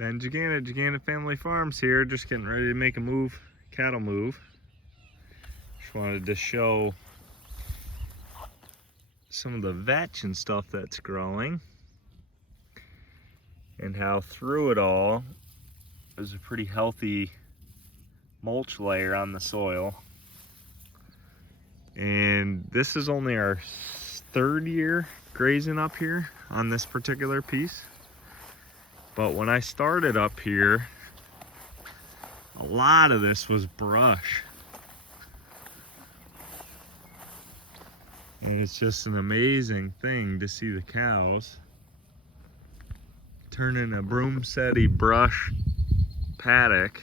Ben Gigantic Family Farms here, just getting ready to make a move, cattle move. Just wanted to show some of the vetch and stuff that's growing and how through it all there's a pretty healthy mulch layer on the soil. And this is only our third year grazing up here on this particular piece. But when I started up here, a lot of this was brush. And it's just an amazing thing to see the cows turning a broomseddy brush paddock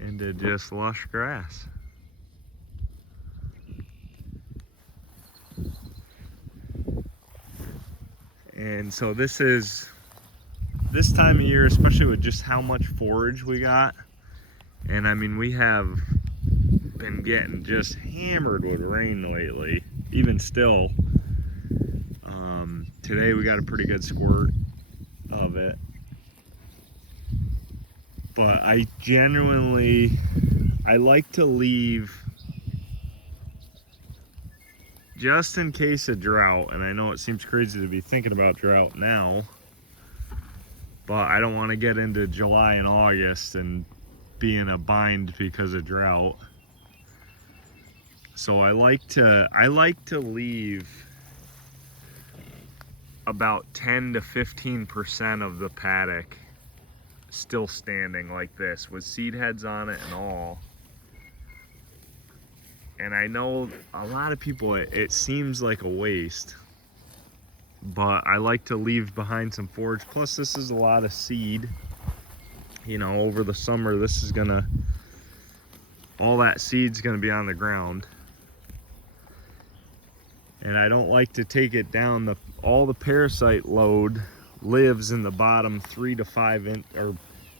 into just lush grass. And so this time of year, especially with just how much forage we got, and I mean we have been getting just hammered with rain lately, even still. Today we got a pretty good squirt of it, but I like to leave just in case of drought. And I know it seems crazy to be thinking about drought now, but I don't want to get into July and August and be in a bind because of drought. So I like to leave about 10 to 15% of the paddock still standing like this with seed heads on it and all. And I know a lot of people, it seems like a waste, but I like to leave behind some forage. Plus this is a lot of seed. You know, over the summer, all that seed's gonna be on the ground. And I don't like to take it down. All the parasite load lives in the bottom 3 to 5 inch, or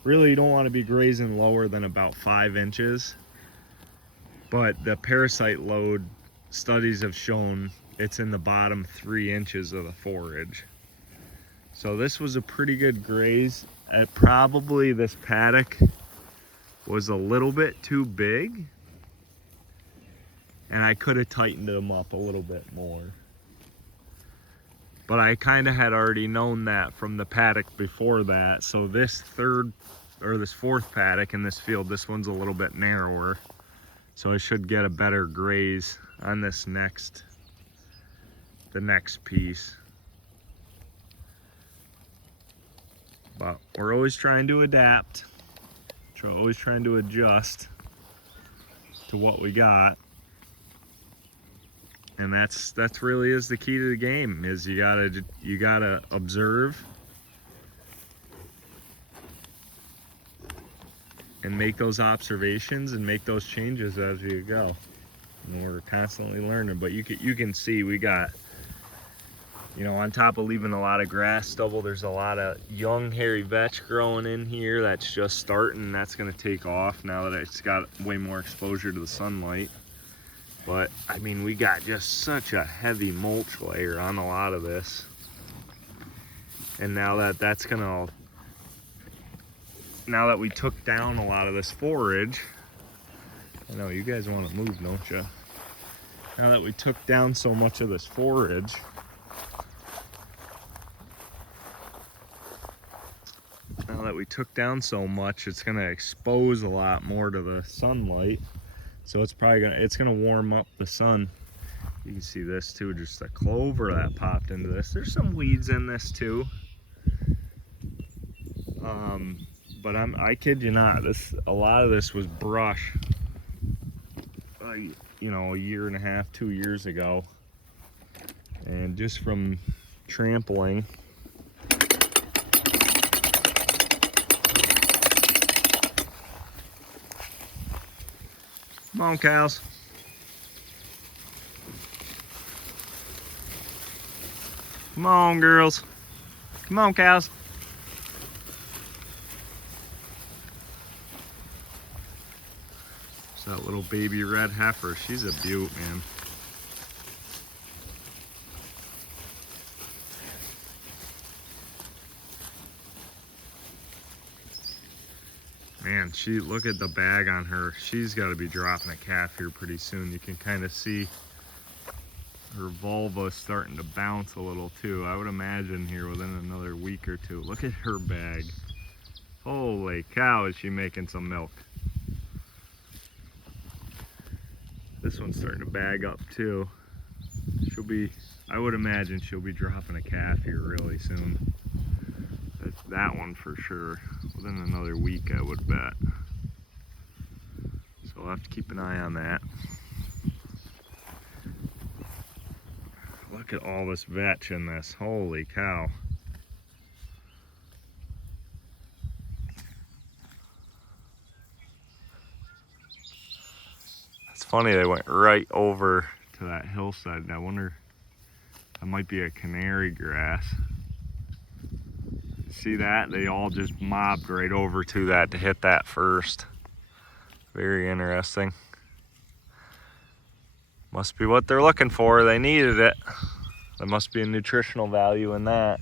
really you don't want to be grazing lower than about 5 inches. But the parasite load, studies have shown it's in the bottom 3 inches of the forage. So this was a pretty good graze. Probably this paddock was a little bit too big, and I could have tightened them up a little bit more. But I kind of had already known that from the paddock before that. So this fourth paddock in this field, this one's a little bit narrower. So I should get a better graze on the next piece. But we're always trying to adapt. Always trying to adjust to what we got. And that's really is the key to the game, is you gotta observe and make those observations and make those changes as you go. And we're constantly learning, but you can see we got, you know, on top of leaving a lot of grass stubble, there's a lot of young hairy vetch growing in here that's just starting. That's gonna take off now that it's got way more exposure to the sunlight. But I mean, we got just such a heavy mulch layer on a lot of this. And now that now that we took down a lot of this forage, I know you guys want to move, don't you? Now that we took down so much of this forage, it's gonna expose a lot more to the sunlight. So it's gonna warm up the sun. You can see this too, just a clover that popped into this. There's some weeds in this too. But I kid you not, a lot of this was brush, you know, a year and a half, 2 years ago. And just from trampling, come on, cows. Come on, girls. Come on, cows. It's that little baby red heifer. She's a beaut, man. man, look at the bag on her. She's got to be dropping a calf here pretty soon. You can kind of see her vulva starting to bounce a little too. I would imagine here within another week or two. Look at her bag. Holy cow, is she making some milk. This one's starting to bag up too. I would imagine she'll be dropping a calf here really soon. That's that one for sure. Within another week, I would bet. So I'll have to keep an eye on that. Look at all this vetch in this. Holy cow. It's funny, they went right over to that hillside. And I wonder, that might be a canary grass. See that? They all just mobbed right over to that to hit that first. Very interesting. Must be what they're looking for. They needed it. There must be a nutritional value in that.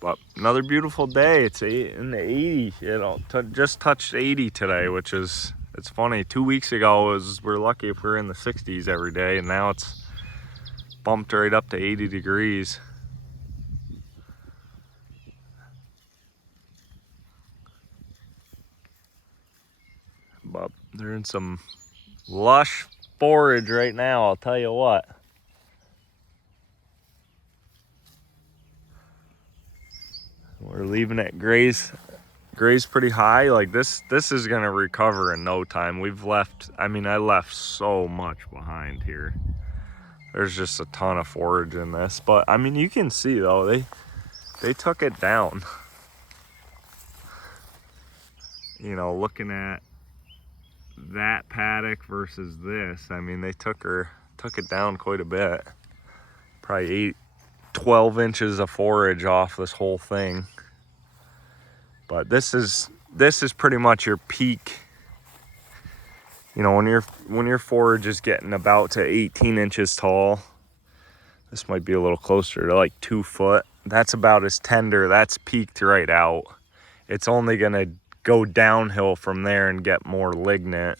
But another beautiful day. It's in the 80s, you know, just touched 80 today, which is, it's funny. 2 weeks ago we're lucky if we're in the 60s every day, and now it's bumped right up to 80 degrees. But they're in some lush forage right now, I'll tell you what. We're leaving it graze pretty high. Like this is gonna recover in no time. I left so much behind here. There's just a ton of forage in this, but I mean, you can see though, they took it down. You know, looking at that paddock versus this, I mean, they took it down quite a bit. Probably 12 inches of forage off this whole thing. But this is pretty much your peak. You know, when your forage is getting about to 18 inches tall, this might be a little closer to like 2 foot. That's about as tender. That's peaked right out. It's only gonna go downhill from there and get more lignant.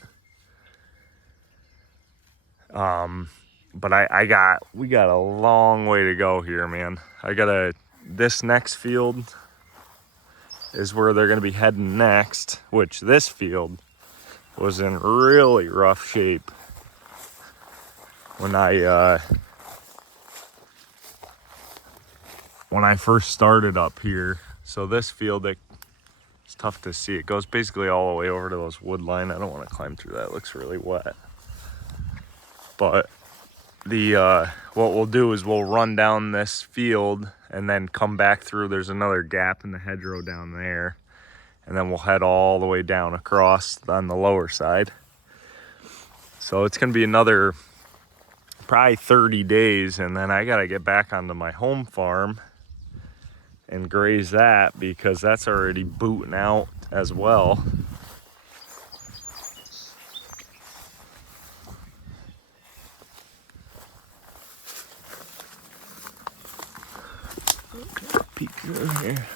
But we got a long way to go here, man. This next field is where they're gonna be heading next, which this field was in really rough shape when I first started up here. So this field, it's tough to see. It goes basically all the way over to those wood line. I don't want to climb through that. It looks really wet. But what we'll do is we'll run down this field and then come back through. There's another gap in the hedgerow down there. And then we'll head all the way down across on the lower side. So it's gonna be another probably 30 days, and then I gotta get back onto my home farm and graze that because that's already booting out as well. Peek through here.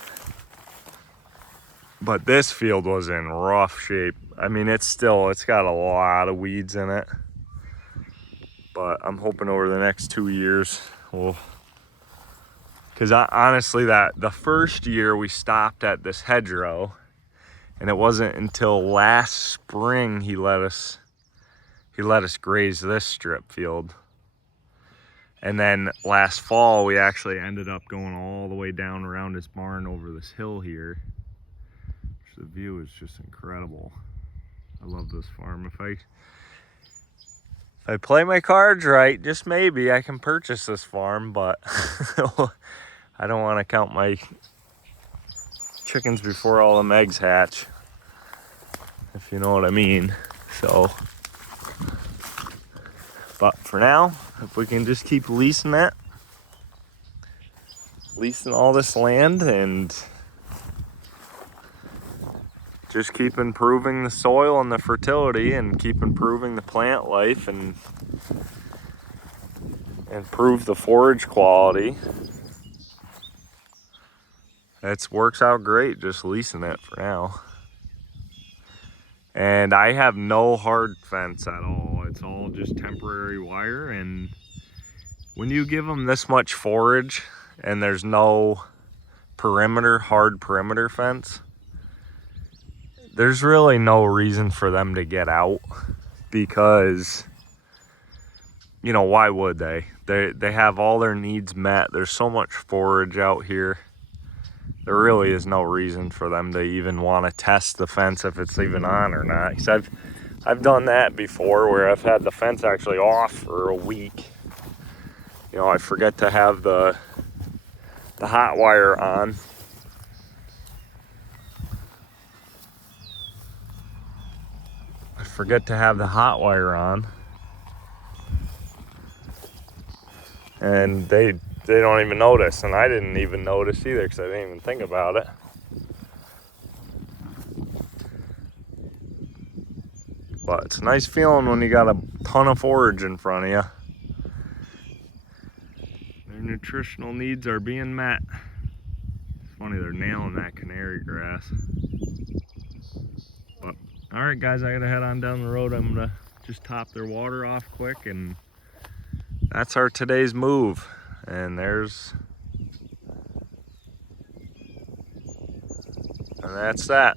But this field was in rough shape. I mean, it's got a lot of weeds in it. But I'm hoping over the next 2 years because honestly, the first year we stopped at this hedgerow, and it wasn't until last spring he let us graze this strip field. And then last fall we actually ended up going all the way down around his barn over this hill here. The view is just incredible. I love this farm. If I play my cards right, just maybe I can purchase this farm, but I don't want to count my chickens before all them eggs hatch, if you know what I mean. So, but for now, if we can just keep leasing all this land and just keep improving the soil and the fertility and keep improving the plant life and improve the forage quality, It works out great just leasing it for now. And I have no hard fence at all. It's all just temporary wire, and when you give them this much forage and there's no hard perimeter fence, there's really no reason for them to get out, because, you know, why would they? They have all their needs met. There's so much forage out here. There really is no reason for them to even want to test the fence if it's even on or not. Because I've done that before, where I've had the fence actually off for a week. You know, I forget to have the hot wire on. And they don't even notice, and I didn't even notice either because I didn't even think about it. But it's a nice feeling when you got a ton of forage in front of you. Their nutritional needs are being met. It's funny, they're nailing that canary grass. But all right, guys, I gotta head on down the road. I'm gonna just top their water off quick, and that's our today's move. And that's that.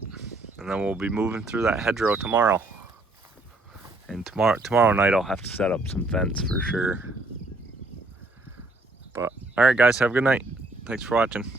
And then we'll be moving through that hedgerow tomorrow. And tomorrow night I'll have to set up some fence for sure. But all right, guys, have a good night. Thanks for watching.